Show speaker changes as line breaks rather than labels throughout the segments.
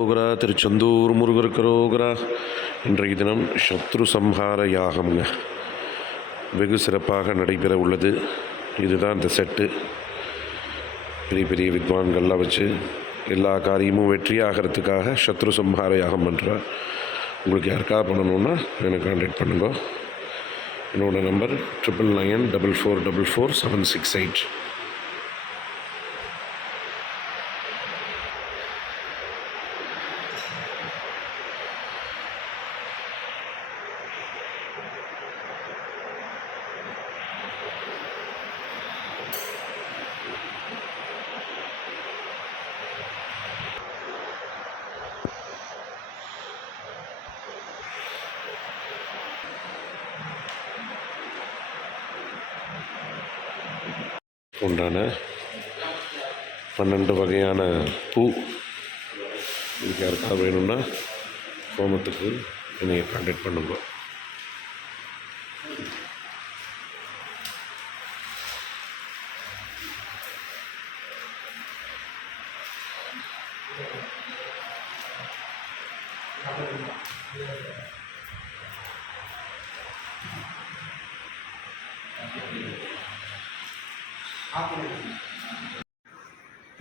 கரோகரா திருச்செந்தூர் முருகர் கரோகரா இன்றைய தினம் சத்ரு சம்ஹார யாகம்ங்க. வெகு சிறப்பாக நடைபெற உள்ளது. இதுதான் இந்த செட்டு. பெரிய பெரிய வித்வான்கள்லாம் வச்சு எல்லா காரியமும் வெற்றியாகிறதுக்காக சத்ரு சம்ஹார யாகம் பண்ணுறா உங்களுக்கு யாருக்காக பண்ணணுன்னா எனக்கு கான்டாக்ட் பண்ணுங்க. என்னோடய number triple nine double four double four seven six eight உண்டான பன்னெண்டு வகையான பூ இதுக்கு யாருக்காக வேணும்னா ஹோமத்துக்கு என்னை கான்டாக்ட் பண்ணுங்க.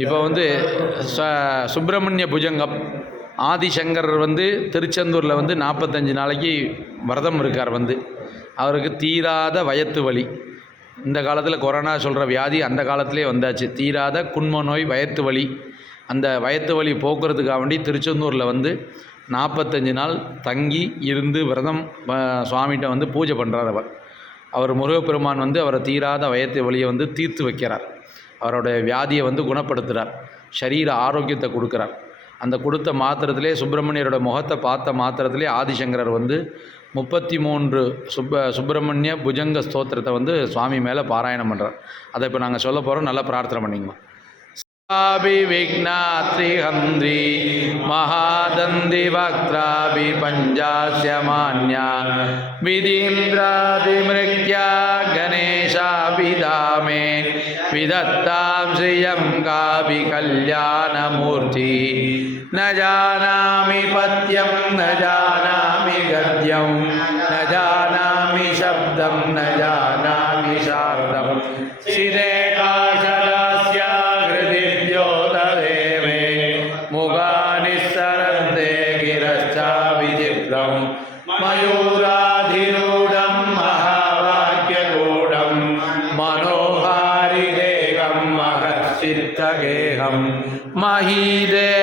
இப்போ வந்து ச சுப்பிரமணிய புஜங்கம் ஆதிசங்கர் வந்து திருச்செந்தூரில் வந்து நாற்பத்தஞ்சு நாளைக்கு விரதம் இருக்கார் வந்து. அவருக்கு தீராத வயத்து வலி. இந்த காலத்தில் கொரோனா சொல்கிற வியாதி அந்த காலத்திலே வந்தாச்சு. தீராத குன்ம நோய் வயத்து வலி. அந்த வயத்து வலி போக்குறதுக்காக வேண்டி திருச்செந்தூரில் வந்து நாற்பத்தஞ்சு நாள் தங்கி இருந்து விரதம் சுவாமிகிட்ட வந்து பூஜை பண்ணுறார் அவர். அவர் முருகப்பெருமான் வந்து அவரை தீராத வயத்தை வழியை வந்து தீர்த்து வைக்கிறார். அவருடைய வியாதியை வந்து குணப்படுத்துகிறார் சரீர ஆரோக்கியத்தை கொடுக்குறார். அந்த கொடுத்த மாத்திரத்திலே சுப்பிரமணியரோட முகத்தை பார்த்த மாத்திரத்திலே ஆதிசங்கரர் வந்து முப்பத்தி மூன்று சுப்ப சுப்பிரமணிய புஜங்க ஸ்தோத்திரத்தை வந்து சுவாமி மேலே பாராயணம் பண்ணுறார் அதை இப்போ நாங்கள் சொல்ல போகிறோம் நல்லா பிரார்த்தனை பண்ணிங்கம்மா विघ्नात्रिहन्त्री महादन्दिवक्त्राभि पञ्चास्य मान्या विधीन्द्रादिमृग्या गणेशाभिधामे विदत्तां श्रियं कापि कल्याणमूर्ति न जानामि पद्यं, न जानामि गद्यं, न जानामि शब्दं, न जानामि शाब्दं शिरेकाशदास्य महच्चित्तगेहं महीदेवदेवं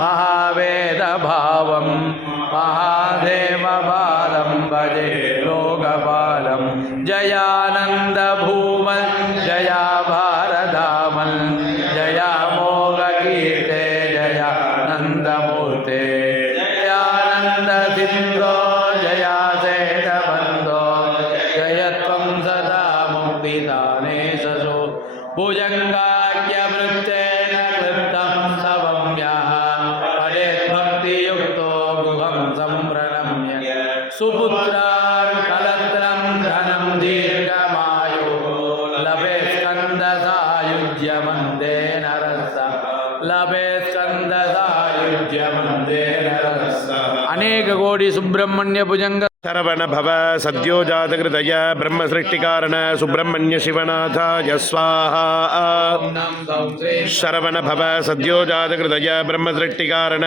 महावेदभावं। महादेवबालं भजे लोकपालं। जयानन्दभूमन् जया भारधाम जया सुब्रह्मण्य भुजंग। शरवण भव सद्यो जातकृत ब्रह्म सृष्टि कारण सुब्रह्मण्य
शिवनाथ स्वाहा। शरवण भव सद्यो जातकृत ब्रह्म सृष्टि कारण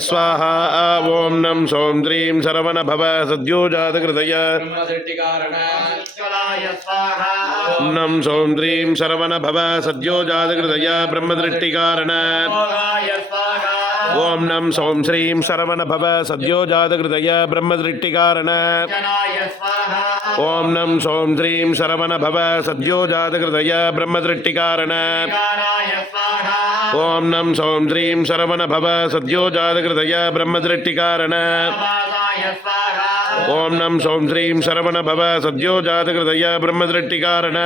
स्वाहा। ॐ नम सोम ह्रीं शरवण भव सद्यो जातकृतय नं सौं ह्रीं शरवण भव सद्यो जातकृतय ब्रह्मदृष्टिकारण ஓம் நம் சோம் ஸ்ரீம் சரவண பவ சத்யோஜாதகிருதய பிரம்மசிருஷ்டிகாரண ஓம் நம் சோம் ஸ்ரீம் சரவண பவ சத்யோஜாதகிருதய பிரம்மசிருஷ்டிகாரண ஓம் நம் சோம் ஸ்ரீம் சரவண பவ சத்யோஜாதகிருதய பிரம்மசிருஷ்டிகாரண ஓம் நம் சோம் ஸ்ரீம் சரவண பவ சத்யோ சத்யோஜாதகிருதய பிரம்மசிருஷ்டிகாரண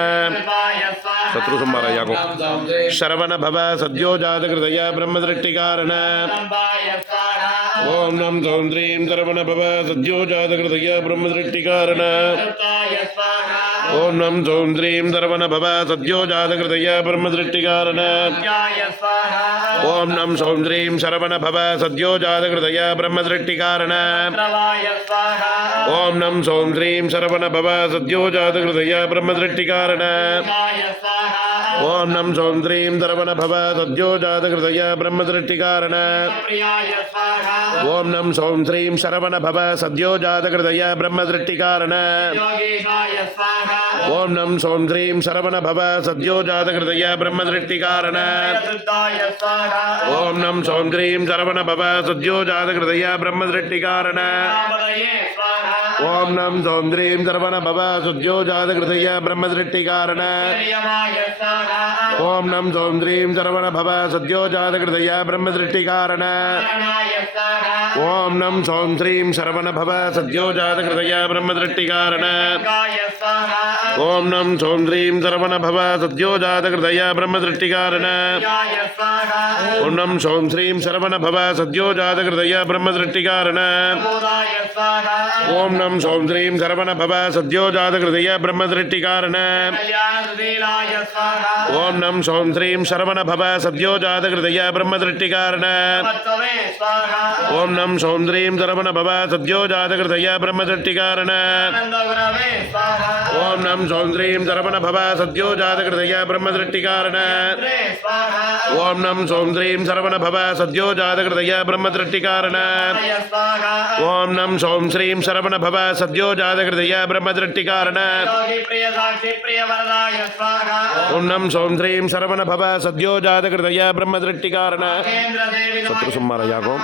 சத்ரு சம்பாரயாகும் சரவண பவ சத்யோ ஜாதகிருதய ஓம் நம் ஓம் நம் சோம் ஸ்ரீம் சரவண பவ சத்யோ ஜாதகிருதய பிரம்மதிருஷ்டிகாரண. ॐ नं सौं श्रीं सर्वन भव सद्योजातकृतय
ब्रह्मदृष्टिकारण ॐ
नं सौं श्रीं शरवण भव सद्योजातकृतय ब्रह्मदृष्टिकारण ॐ नं
सौं श्रीं
शरवण भव सद्योजातकृतय ब्रह्मदृष्टिकारण ॐ नं सौं श्रीं शरवण
भव सद्योजातकृतय
ब्रह्मदृष्टिकारण ॐ नं सौं श्रीं शरवण भव सद्योजातकृतय ब्रह्मदृष्टिकारण
योगेशाय स्वाहा
ஓம் நம் சோம் ஸ்ரீம் சரவண பவ சத்யோ ஜாதகிருதய
பிரம்ம திருஷ்டிகாரண
ஓம் நம் சோம் ஸ்ரீம் சரவண பவ சத்யோ ஜாதகிருதய
பிரம்ம திருஷ்டிகாரண
ஓம் நம் சோம் ஸ்ரீம் சரவண பவ சுத்யோ ஜாதகிருதய பிரம்மதிருஷ்டிகாரண ஓம் நம் சோம் ஸ்ரீம் சரவண பவ சுத்யோ ஜாதகிருதய பிரம்மதிருஷ்டிகாரண ஓம் நம் சோம் ஸ்ரீம் சரவண பவ சத்யோ ஜாதகிருதய பிரம்மதிருஷ்டிகாரண ஓம் நம் சோம் ஸ்ரீம் சரவண பவ சத்யோ ஜாதகிருதய பிரம்மதிருஷ்டிகாரண ஓம் நம் சோம் ஸ்ரீம் சரவண பவ சத்யோ ஜாதகிருதய பிரம்மதிருஷ்டிகாரண ஓம் நம் சோம் சோம் ஸ்ரீம் சரவண பவ சத்யோஜாத ஹிருதய
பிரம்ம திருஷ்டிகாரண
ஓம் நம் சோம் ஸ்ரீம் சரவண பவ சத்யோஜாத ஹிருதய
பிரம்ம திருஷ்டிகாரண
ஓம் நம் சோம் ஸ்ரீம் சரவண பவ சத்யோஜாத ஹிருதய பிரம்ம
திருஷ்டிகாரண ஓம்
ஓம் நம் சௌந்தரீம் சரவண பவ சத்யோ ஜாதகிருதய பிரம்மதிருஷ்டிகாரண ஓம் நம் சௌந்தரீம் சரவண பவ சத்யோ ஜாதகிருதய பிரம்மதிருஷ்டிகாரண ஓம் நம் சௌம் ஸ்ரீம் சரவண பவ சத்யோ ஜாதகிருதய பிரம்மதிருஷ்டிகாரண ஓம் நம் சௌம் ஸ்ரீம் சரவண பவ சத்யோ ஜாதகிருதய பிரம்மதிருஷ்டிகாரண சத்ரு சும்மாரையாகும்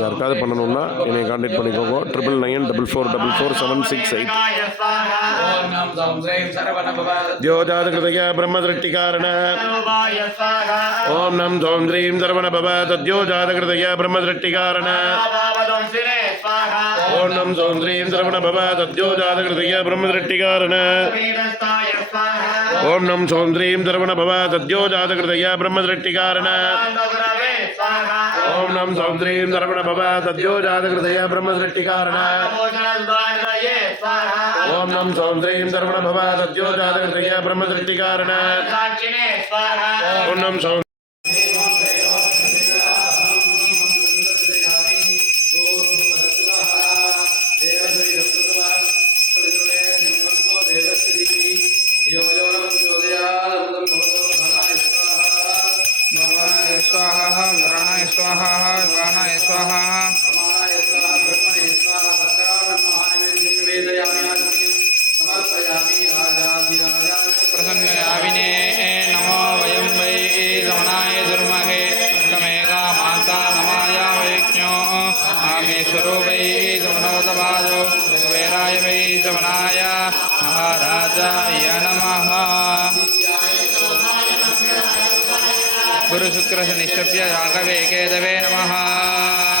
யாருக்காவது பண்ணணும்னா என்னை கான்டாக்ட் பண்ணிக்கோங்க triple nine double
four double
four seven six eight द्योजातकृतया ब्रह्मदृष्टिकारण
ॐ नं सौं
श्रीं सर्वनभव
तद्योजातकृतया ब्रह्मदृष्टिकारण ॐ नं सौं श्रीं सर्वनभव तद्योजातकृतया ब्रह्मदृष्टिकारण
ॐ नं
सौं श्रीं सर्वनभव तद्योजातकृतया ब्रह्मदृष्टिकारण ॐ नं सौं श्रीं
सर्वनभव तद्योजातकृतया
ब्रह्मदृष्टिकारण ओम नम सौं श्रीं सर्वण भवाद्योजातकृत्य ब्रह्मदृष्टिकारण ओम
नम स्वाहा स्वाहा स्वाहा
आमेश्वरो वै समनोदवादो वेराय वै समनाय महाराजाय नमः गुरुशुक्रशनिश्चप्य राघवे केदवे नमः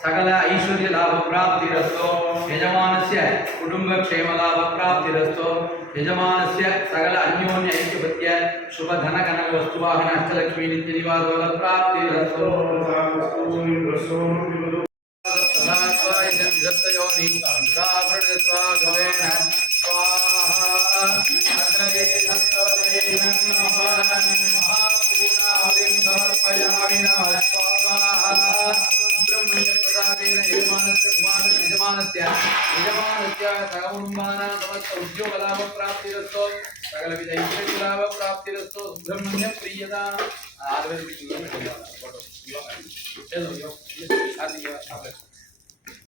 सकल
ऐश्वर्य लाभ प्राप्तिरस्तु
यजमानस्य कुटुंब क्षेम लाभ प्राप्तिरस्तु यजमानस्य सकल अन्योन्य ऐक्यपत्य शुभ धन घन वस्तु वाहन, अष्टलक्ष्मी नित्य निवास बल प्राप्तिरस्तु स्वाहा। यजमानस्य सहकुटुम्बानां समस्त उद्योगलाभप्राप्तिरस्तु सकलविध ऐश्वर्यलाभप्राप्तिरस्तु सुब्रह्मण्यप्रियता आदरविधिः